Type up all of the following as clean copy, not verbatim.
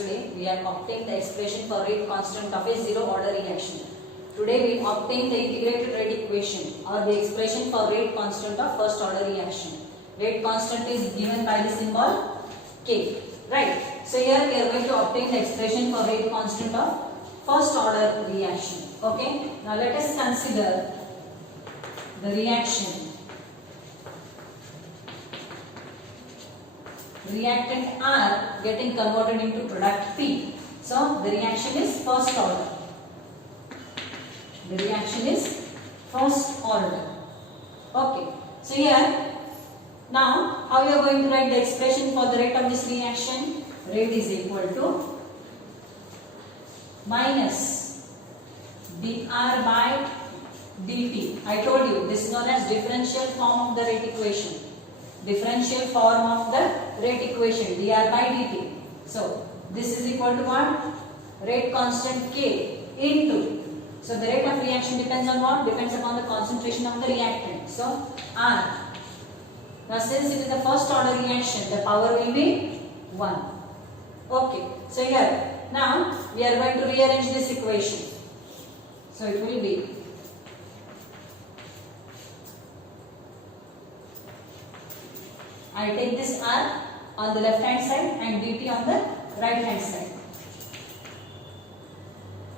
yesterday we have obtained the expression for rate constant of a zero order reaction. Today we obtain the integrated rate equation or the expression for rate constant of first order reaction. Rate constant is given by the symbol K, right? So here we are going to obtain the expression for rate constant of first order reaction. Okay, now let us consider the reaction. Reactant R getting converted into product P. So the reaction is first order. The reaction is first order. Okay. So here, now how you are going to write the expression for the rate of this reaction? Rate is equal to minus dR by dt. I told you this is known as differential form of the rate equation. Differential form of the rate equation, dR by dt. So this is equal to what? Rate constant K into. So the rate of reaction depends on what? Depends upon the concentration of the reactant. So R. Now since it is the first order reaction, the power will be 1. Okay. So here, now we are going to rearrange this equation. So it will be I take this R on the left hand side and dt on the right hand side.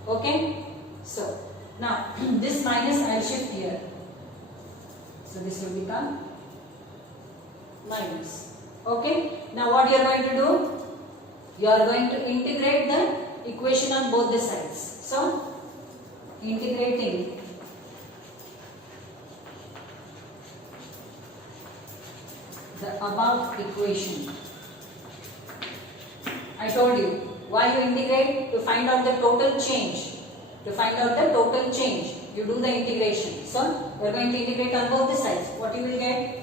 Okay. So now this minus I will shift here. So this will become minus. Okay. Now what you are going to do? You are going to integrate the equation on both the sides. So integrating the above equation. I told you why you integrate, to find out the total change. To find out the total change, you do the integration. So we are going to integrate on both the sides. What you will get?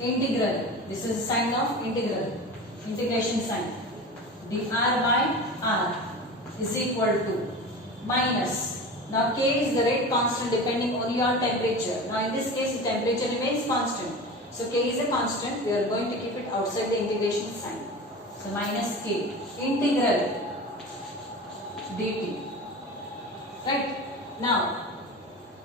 Integral. This is a sign of integral. Integration sign. dR by R is equal to minus. Now K is the rate constant depending only on temperature. Now in this case the temperature remains constant. So K is a constant. We are going to keep it outside the integration sign. So minus K integral dt. Right? Now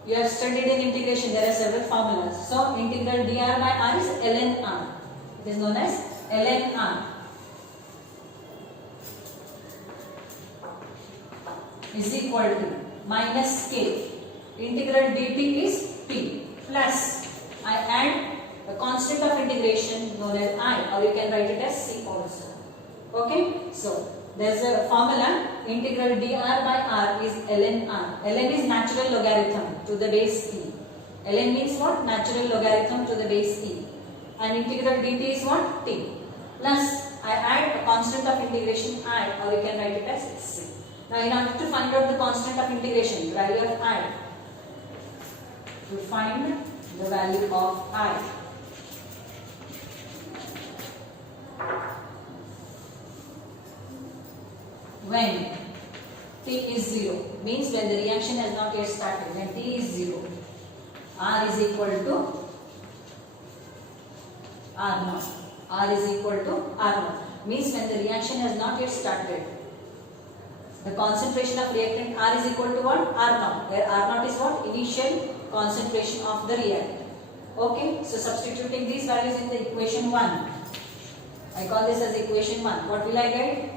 you have studied in integration. There are several formulas. So integral dR by R is ln R. It is known as ln R. Is equal to minus K. Integral dt is P plus I add the constant of integration known as I, or you can write it as C also. Okay. So there is a formula. Integral dR by R is ln R. Ln is natural logarithm to the base e. Ln means what? Natural logarithm to the base e. And integral dt is what? T. Plus I add a constant of integration I, or you can write it as C. Now in order to find out the constant of integration, value of I. To find the value of I. When T is 0, means when the reaction has not yet started. When T is 0, R is equal to R naught. R is equal to R naught. Means when the reaction has not yet started. The concentration of reactant R is equal to what? R naught. Where R naught is what? Initial concentration of the reactant. Okay. So substituting these values in the equation 1. I call this as equation 1. What will I get?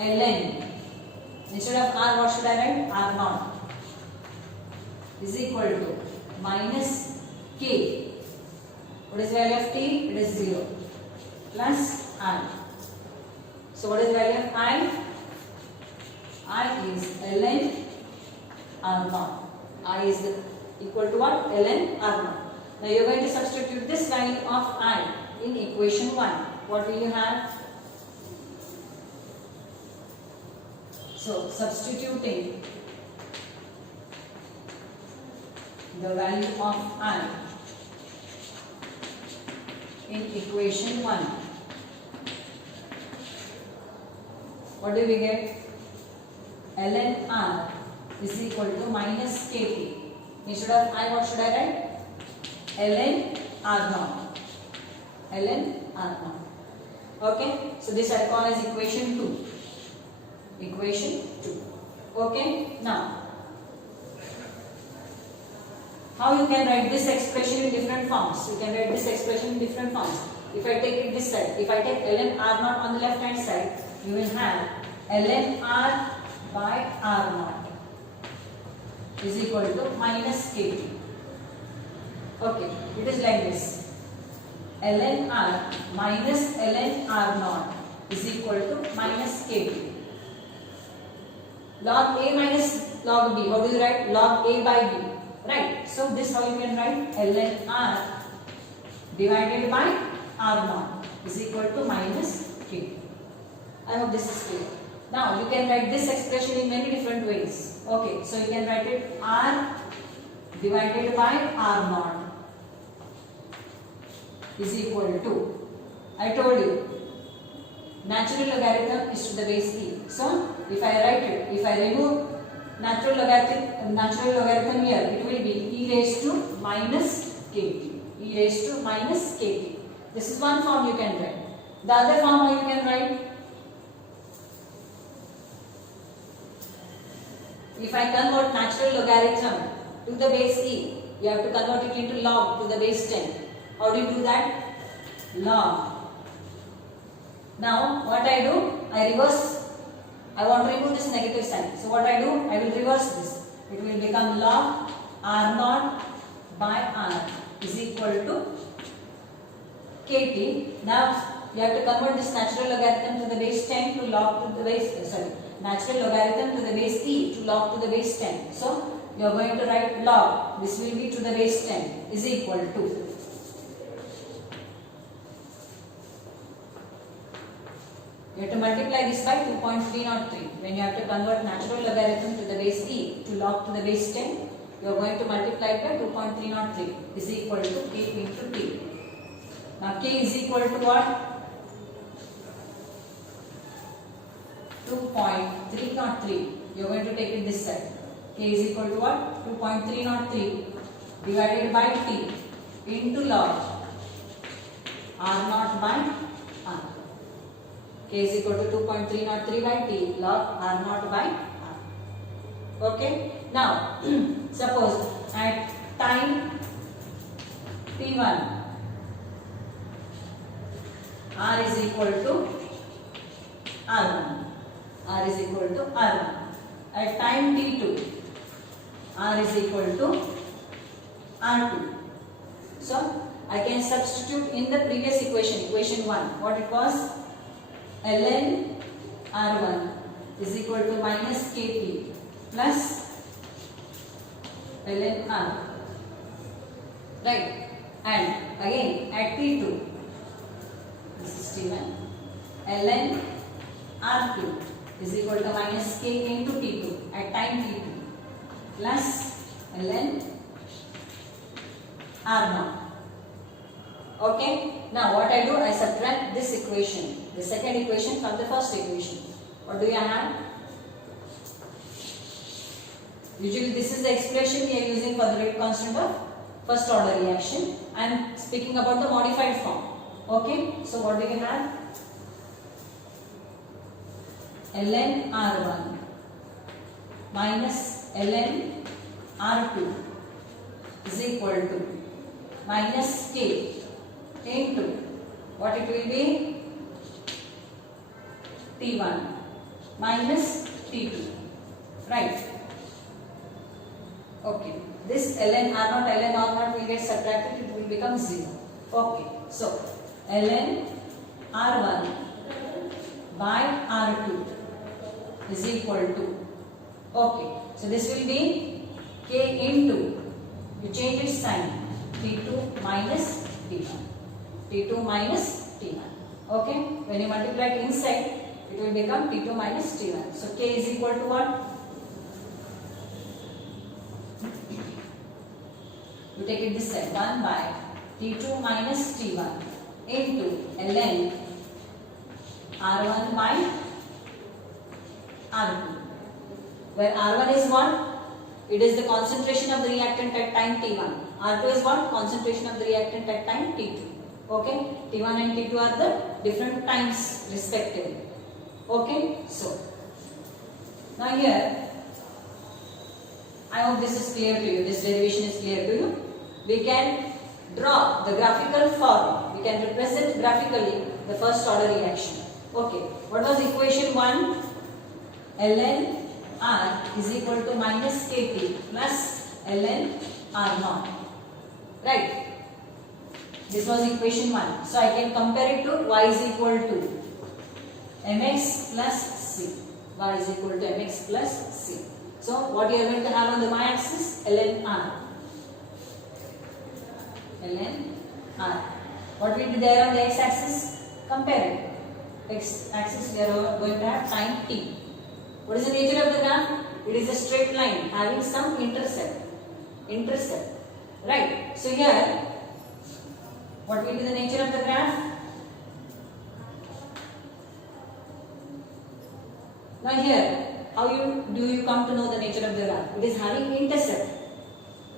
ln. Instead of R, what should I write? R naught is equal to minus K. What is the value of T? It is 0. Plus I. So what is the value of I? I is ln R naught. I is equal to what? Ln R naught. Now you are going to substitute this value of I in equation 1. What will you have? So substituting the value of I in equation 1. What do we get? ln R is equal to minus Kp. Instead of I, what should I write? ln R naught. ln R naught. Okay, so this I call as equation 2. Equation 2. Okay, now how you can write this expression in different forms? You can write this expression in different forms. If I take it this side, if I take ln r naught on the left hand side, you will have ln r by r naught is equal to minus kt. Okay, it is like this. ln r minus ln r naught is equal to minus kt. Log a minus log b. How do you write? Log a by b. Right. So this how you can write ln r divided by r naught is equal to minus kt. I hope this is clear. Now you can write this expression in many different ways. Okay, so you can write it r divided by r naught is equal to, I told you, natural logarithm is to the base e. So if I write it, if I remove natural logarithm here, it will be e raised to minus kt. E raised to minus kt. This is one form you can write. The other form how you can write? If I convert natural logarithm to the base e, you have to convert it into log to the base 10. How do you do that? Log. Now what I do? I reverse. I want to remove this negative sign. So what I do? I will reverse this. It will become log r naught by r is equal to kt. Now you have to convert this natural logarithm to the base 10 to log to the base, natural logarithm to the base e to log to the base 10. So you are going to write log, this will be to the base 10 is equal to, you have to multiply this by 2.303. When you have to convert natural logarithm to the base e to log to the base 10, you are going to multiply it by 2.303 is equal to k into t. Now k is equal to what? 2.303. You are going to take it this side. K is equal to what? 2.303 divided by t into log r naught by r. K is equal to 2.303 by t log r naught by r. Okay. Now suppose at time t1 r is equal to r1. R is equal to r1. At time t2 r is equal to r2. So I can substitute in the previous equation, equation 1. What it was? ln r1 is equal to minus kt plus ln r. Right. And again at t2, this is t1, ln r2 is equal to minus k into t2 at time t2 plus ln r0. Okay. Now what I do? I subtract this equation, the second equation from the first equation. What do you have? Usually this is the expression we are using for the rate constant of first order reaction. I am speaking about the modified form. Okay. So what do you have? ln r1 minus ln r2 is equal to minus k into what it will be? t1 minus t2. Right. Okay. This ln r0 will get subtracted, it will become 0. Okay. So ln r1 by r2 is equal to, okay, so this will be k into, you change its sign, t2 minus t1, t2 minus t1. Okay, when you multiply it inside, it will become t2 minus t1. So k is equal to what? You take it this side, 1 by t2 minus t1 into ln r1 by r2, where r1 is what? It is the concentration of the reactant at time t1. R2 is what? Concentration of the reactant at time t2. Okay, T1 and T2 are the different times respectively. Okay, so now here I hope this is clear to you, this derivation is clear to you. We can draw the graphical form, we can represent graphically the first order reaction. Okay, what was equation 1? ln R is equal to minus Kt plus ln R naught. Right? This was equation 1. So I can compare it to y is equal to mx plus c. Y is equal to mx plus c. So what you are going to have on the y-axis? ln R. ln R. What will be there on the x-axis? Compare it. X-axis we are going to have time t. What is the nature of the graph? It is a straight line having some intercept. Right. So here, what will be the nature of the graph? Now here, how do you come to know the nature of the graph? It is having intercept.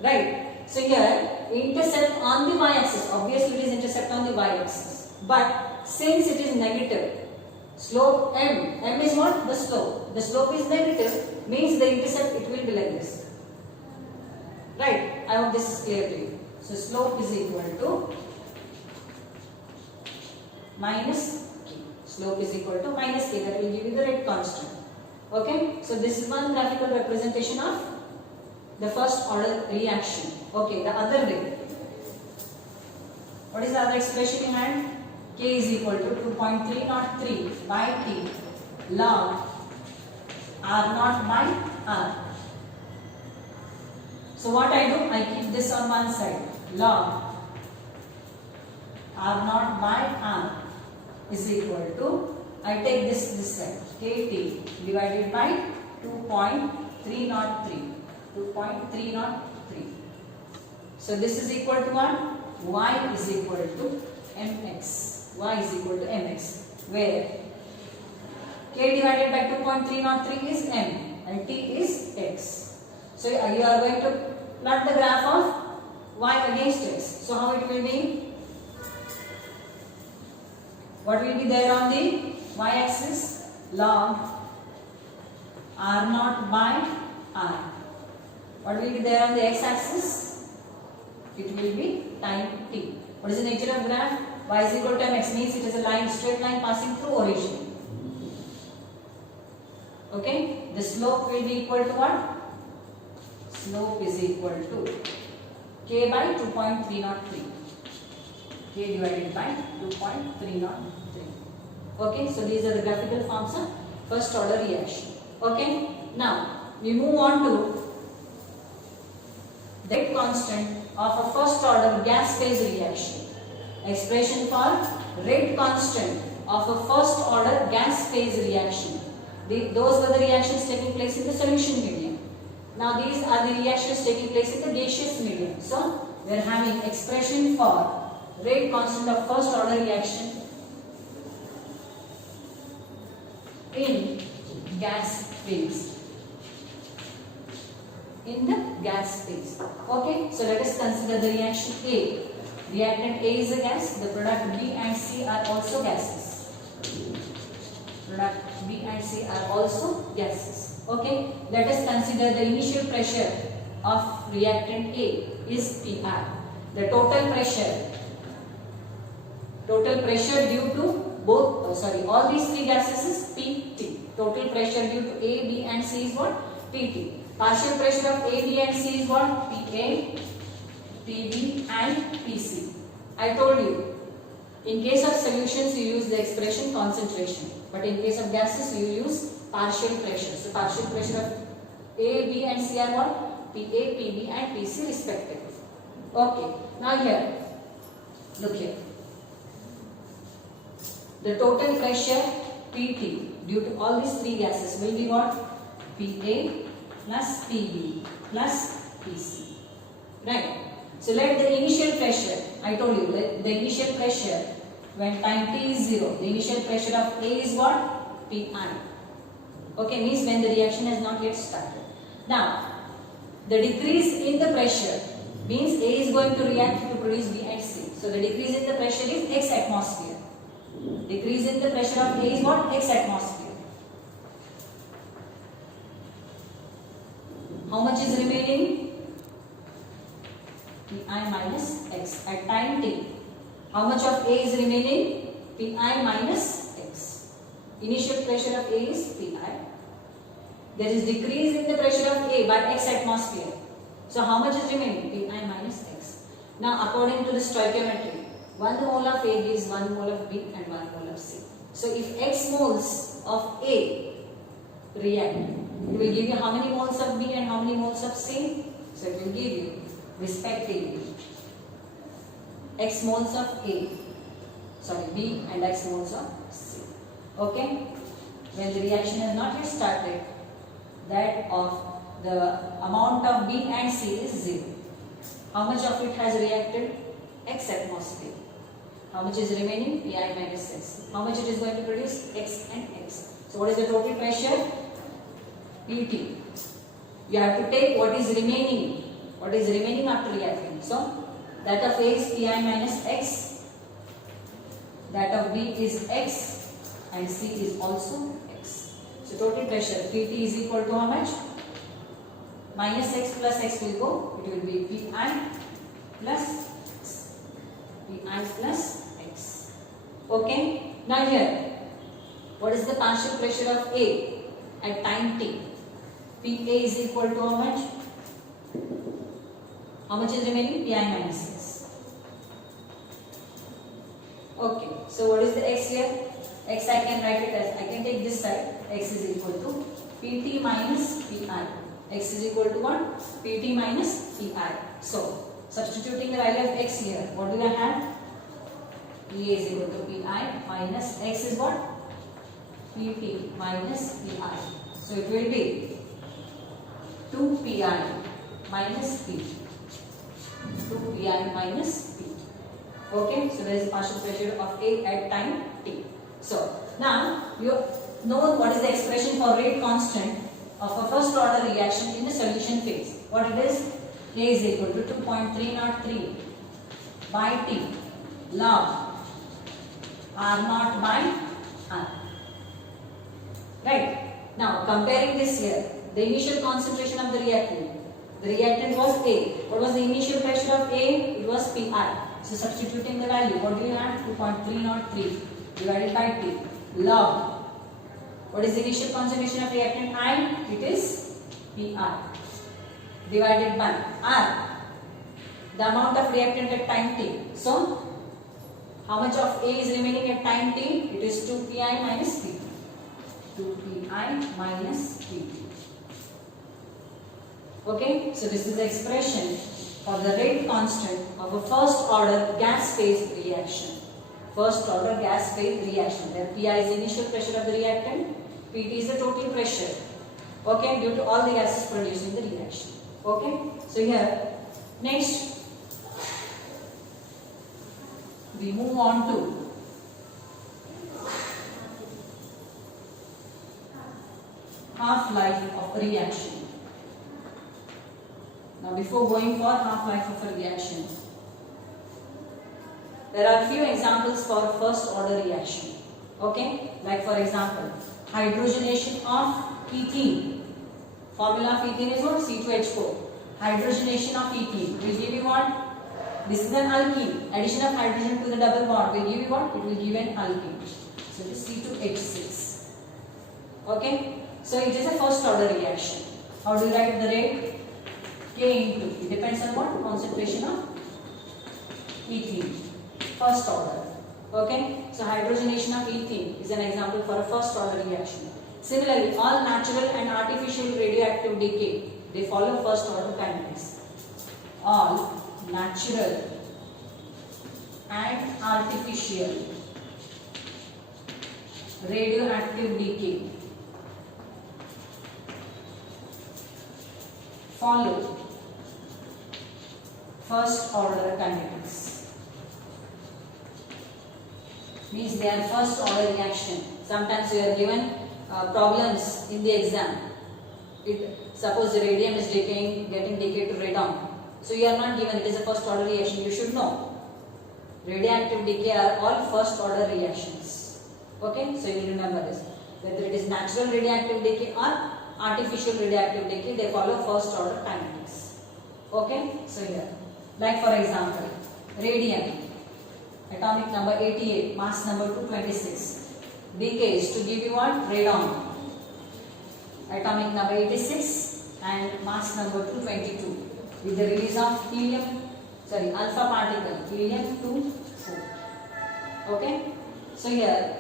Right. So here, intercept on the y-axis. Obviously, it is intercept on the y-axis. But since it is negative, slope m is what? The slope. The slope is negative, means the intercept it will be like this. Right? I hope this is clear to you. So slope is equal to minus k. Slope is equal to minus k. That will give you the rate constant. Okay? So this is one graphical representation of the first order reaction. Okay, the other way. What is the other expression you had? K is equal to 2.303 by T log R naught by R. So what I do? I keep this on one side. Log R naught by R is equal to, I take this side, Kt divided by 2.303. 2.303. So this is equal to what? Y is equal to mx. Y is equal to mx, where k divided by 2.303 is m and t is x. So you are going to plot the graph of y against x. So how it will be? What will be there on the y-axis? Log R naught by R. What will be there on the x-axis? It will be time t. What is the nature of graph? Y is equal to mx means it is a line, straight line passing through origin. Okay? The slope will be equal to what? Slope is equal to k by 2.303. K divided by 2.303. Okay? So these are the graphical forms of first order reaction. Okay? Now, we move on to the rate constant of a first order gas phase reaction. Expression for rate constant of a first order gas phase reaction. Those were the reactions taking place in the solution medium. Now these are the reactions taking place in the gaseous medium. So we are having expression for rate constant of first order reaction in gas phase. In the gas phase. Okay, so let us consider the reaction A. Reactant A is a gas, the product B and C are also gases. Product B and C are also gases. Okay, let us consider the initial pressure of reactant A is Pi. The total pressure due to all these three gases is Pt. Total pressure due to A, B and C is what? Pt. Partial pressure of A, B and C is what? Pa, Pb and Pc. I told you, in case of solutions you use the expression concentration, but in case of gases you use partial pressure. So partial pressure of A, B and C are what? Pa, Pb and Pc respectively. Okay, now here, look here. The total pressure Pt due to all these three gases will be what? Pa plus Pb plus Pc. Right? So let the initial pressure, I told you, the initial pressure when time t is 0, the initial pressure of A is what? Pi. Okay, means when the reaction has not yet started. Now, the decrease in the pressure means A is going to react to produce B and C. So the decrease in the pressure is x atmosphere. Decrease in the pressure of A is what? X atmosphere. How much is remaining? Pi minus x at time t. How much of A is remaining? Pi minus x. Initial pressure of A is Pi. There is decrease in the pressure of A by x atmosphere. So how much is remaining? Pi minus x. Now according to the stoichiometry, 1 mole of A gives 1 mole of B and 1 mole of C. So if x moles of A react, it will give you how many moles of B and how many moles of C? So it will give you respectively x moles of A, B and x moles of C. Okay? When the reaction has not yet started, that of the amount of B and C is 0. How much of it has reacted? X atmosphere. How much is remaining? Pi minus x. How much it is going to produce? X and x. So what is the total pressure? Pt. You have to take what is remaining. What is remaining after reacting? So that of A is Pi minus x. That of B is x. And C is also x. So total pressure Pt is equal to how much? Minus x plus x will go. It will be Pi plus x. Pi plus x. Okay. Now here, what is the partial pressure of A at time t? Pa is equal to how much? How much is remaining? Pi minus x. Okay. So what is the x here? X I can write it as, I can take this side. X is equal to Pt minus Pi. X is equal to what? Pt minus Pi. So substituting the value of x here, what do I have? Pa is equal to Pi minus x is what? Pt minus Pi. So it will be 2 Pi minus P. 2 Pi minus P. Okay, so there is partial pressure of A at time t. So now you know what is the expression for rate constant of a first order reaction in the solution phase. What it is? A is equal to 2.303 by T log R naught by R. Right? Now comparing this here, the initial concentration of the reactant. The reactant was A. What was the initial pressure of A? It was Pi. So substituting the value, what do you have? 2.303 divided by T log. What is the initial concentration of reactant I? It is Pi divided by R, the amount of reactant at time t. So how much of A is remaining at time t? It is 2 Pi minus Pt. 2 Pi minus Pt. Okay, so this is the expression for the rate constant of a first order gas phase reaction. First order gas phase reaction. Where Pi is the initial pressure of the reactant, Pt is the total pressure. Okay, due to all the gases produced in the reaction. Okay, so here next we move on to half-life of a reaction. Now before going for half-life of a reaction, there are few examples for first order reaction. Okay, like for example, hydrogenation of ethene. Formula of ethene is what? C2H4. Hydrogenation of ethene will give you what? This is an alkene. Addition of hydrogen to the double bond will give you what? It will give an alkene. So it is C2H6. Okay, so it is a first order reaction. How do you write the rate? K into, it depends on what? Concentration of ethene. First order. Okay, so hydrogenation of ethene is an example for a first order reaction. Similarly, all natural and artificial radioactive decay, they follow first order kinetics. All natural and artificial radioactive decay follow first order kinetics. Means they are first order reaction. Sometimes you are given problems in the exam. Suppose the radium is decaying, getting decayed to radon. So you are not given it is a first order reaction. You should know. Radioactive decay are all first order reactions. Okay, so you remember this. Whether it is natural radioactive decay or artificial radioactive decay, they follow first order kinetics. Okay, so here, like for example, radium, atomic number 88, mass number 226, decays to give you what? Radon, atomic number 86 and mass number 222, with the release of alpha particle, helium-2, 4. Okay, so here,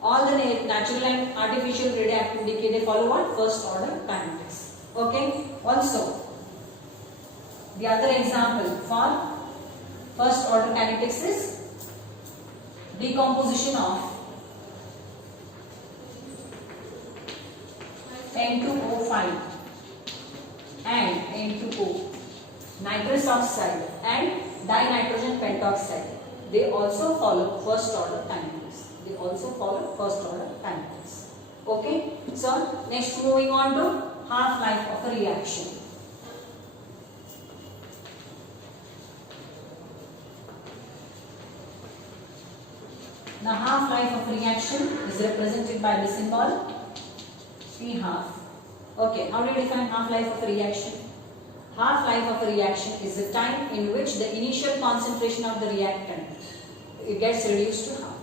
all the natural and artificial radioactive decay, they follow what? First order kinetics. Okay, also, the other example for first order kinetics is decomposition of N2O5 and N2O, nitrous oxide and dinitrogen pentoxide. They also follow first order kinetics. Okay, so next moving on to half-life of a reaction. The half-life of reaction is represented by the symbol T half. Okay, how do you define half-life of a reaction? Half-life of a reaction is the time in which the initial concentration of the reactant gets reduced to half.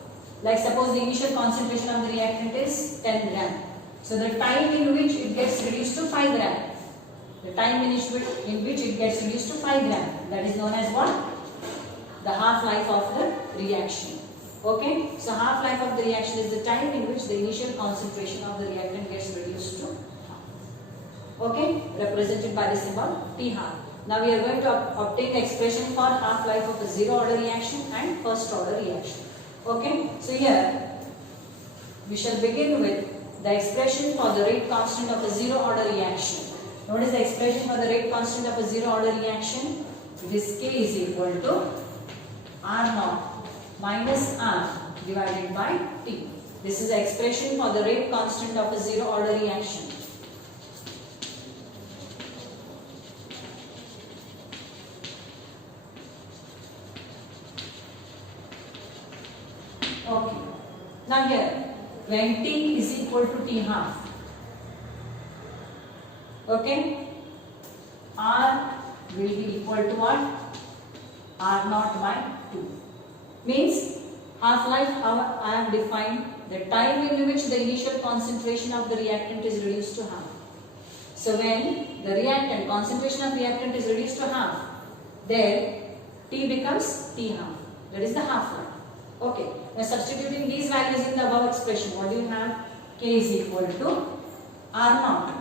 Like suppose the initial concentration of the reactant is 10 gram. So the time in which it gets reduced to 5 gram. The time in which it gets reduced to 5 gram. That is known as what? The half-life of the reaction. Okay, so half-life of the reaction is the time in which the initial concentration of the reactant gets reduced to half. Okay, represented by the symbol T half. Now we are going to obtain the expression for half-life of a zero order reaction and first order reaction. Okay, so here we shall begin with the expression for the rate constant of a zero order reaction. What is the expression for the rate constant of a zero order reaction? It is K is equal to R naught minus R divided by T. This is the expression for the rate constant of a zero order reaction. Okay. Now here, when T is equal to T half, okay, R will be equal to what? R naught by 2. Means half-life, I have defined the time in which the initial concentration of the reactant is reduced to half. So when the reactant, concentration of reactant is reduced to half, there T becomes T half. That is the half-life. Okay. Now substituting these values in the above expression, what do you have? K is equal to R naught.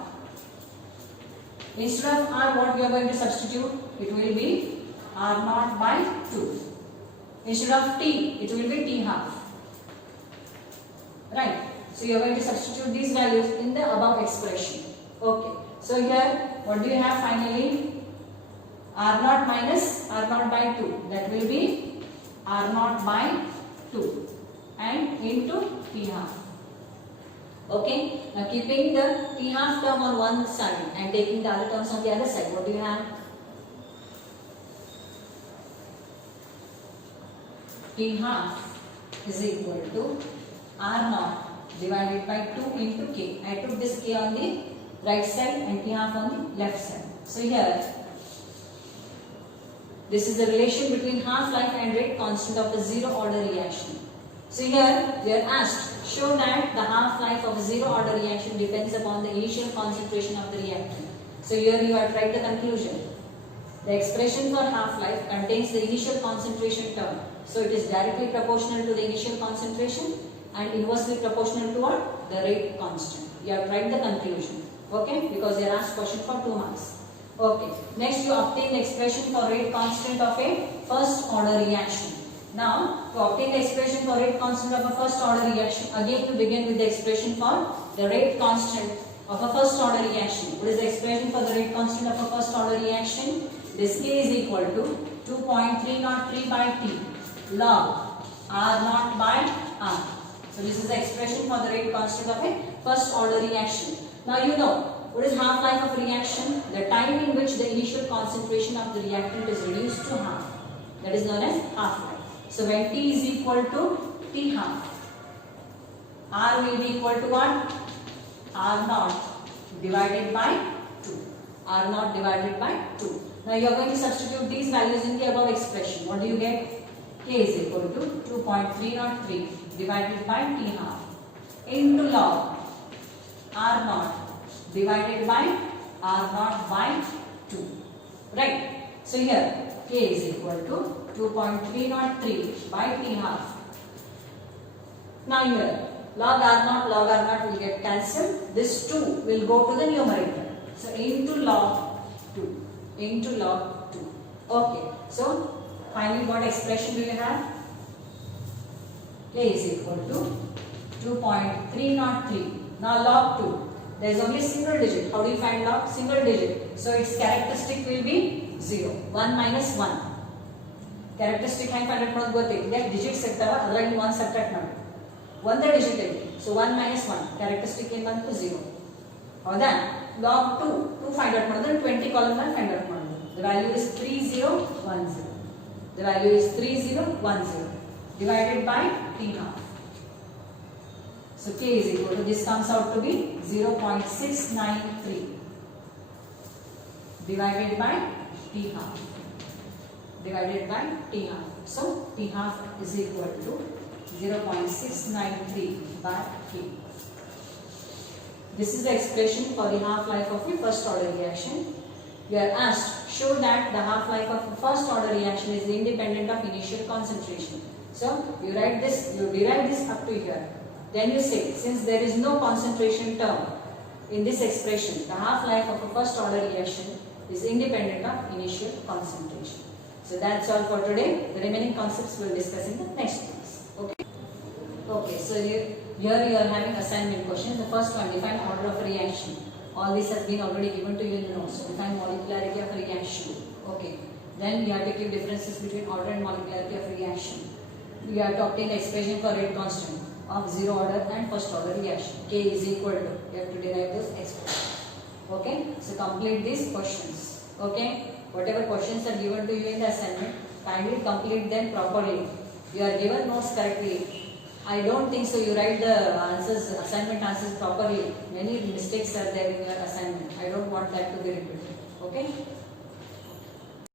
Instead of R, what we are going to substitute? It will be R naught by 2. Instead of T, it will be T half. Right. So you are going to substitute these values in the above expression. Okay. So here, what do you have finally? R naught minus R naught by 2. That will be R naught by 2 and into T half. Okay. Now keeping the T half term on one side and taking the other terms on the other side, what do you have? T half is equal to R naught divided by 2 into K. I took this K on the right side and T half on the left side. So here, this is the relation between half-life and rate constant of a zero order reaction. So here we are asked, show that the half-life of a zero order reaction depends upon the initial concentration of the reactant. So here you have tried the conclusion. The expression for half-life contains the initial concentration term. So it is directly proportional to the initial concentration and inversely proportional to what? The rate constant. You have tried the conclusion. Okay? Because they are asked question for 2 marks. Okay. Next you obtain the expression for rate constant of a first order reaction. Now to obtain the expression for rate constant of a first order reaction, again to begin with the expression for the rate constant of a first order reaction. What is the expression for the rate constant of a first order reaction? This K is equal to 2.303 by T log R naught by R. So this is the expression for the rate constant of a first order reaction. Now you know what is half-life of reaction? The time in which the initial concentration of the reactant is reduced to half. That is known as half-life. So when T is equal to T half, R will be equal to what? R naught divided by 2. R naught divided by 2. Now you are going to substitute these values in the above expression. What do you get? K is equal to 2.303 divided by T half into log R naught divided by R naught by 2. Right? So here K is equal to 2.303 by T half. Now here log R naught will get cancelled. This 2 will go to the numerator. So into log 2. Into log 2. Okay. So finally what expression do you have? K is equal to 2.303. Now log 2. There is only single digit. How do you find log? Single digit. So its characteristic will be 0. 1 minus 1. Characteristic hang find out gotte. Like digits ittava adರಲ್ಲಿ 1 subtract ಮಾಡಿ. ಒಂದೇ digit ಇದೆ. So 1 minus 1 characteristic ಏನು ಬಂತು 0. ಹೌದಾ? log 2 find out ಮಾಡಿದ್ರೆ 20 column ನಲ್ಲಿ find out ಮಾಡೋದು. The value is 3010. The value is 3010 divided by T half. So K is equal to, this comes out to be 0.693 divided by T half. Divided by T half. So T half is equal to 0.693 by K. This is the expression for the half-life of a first order reaction. You are asked, show that the half-life of a first order reaction is independent of initial concentration. So you write this, you derive this up to here. Then you say, since there is no concentration term in this expression, the half-life of a first order reaction is independent of initial concentration. So that's all for today. The remaining concepts we will discuss in the next class. Okay? Okay, so here you are having assignment questions. The first one, define order of reaction. All this has been already given to you in the notes. So define molecularity of reaction. Okay. Then you have to give differences between order and molecularity of reaction. You have to obtain the expression for rate constant of zero order and first order reaction. K is equal to, you have to derive those expressions. Okay. So complete these questions. Okay. Whatever questions are given to you in the assignment, kindly complete them properly. You are given notes correctly. I don't think so you write the answers, assignment answers properly. Many mistakes are there in your assignment. I don't want that to be repeated. Okay.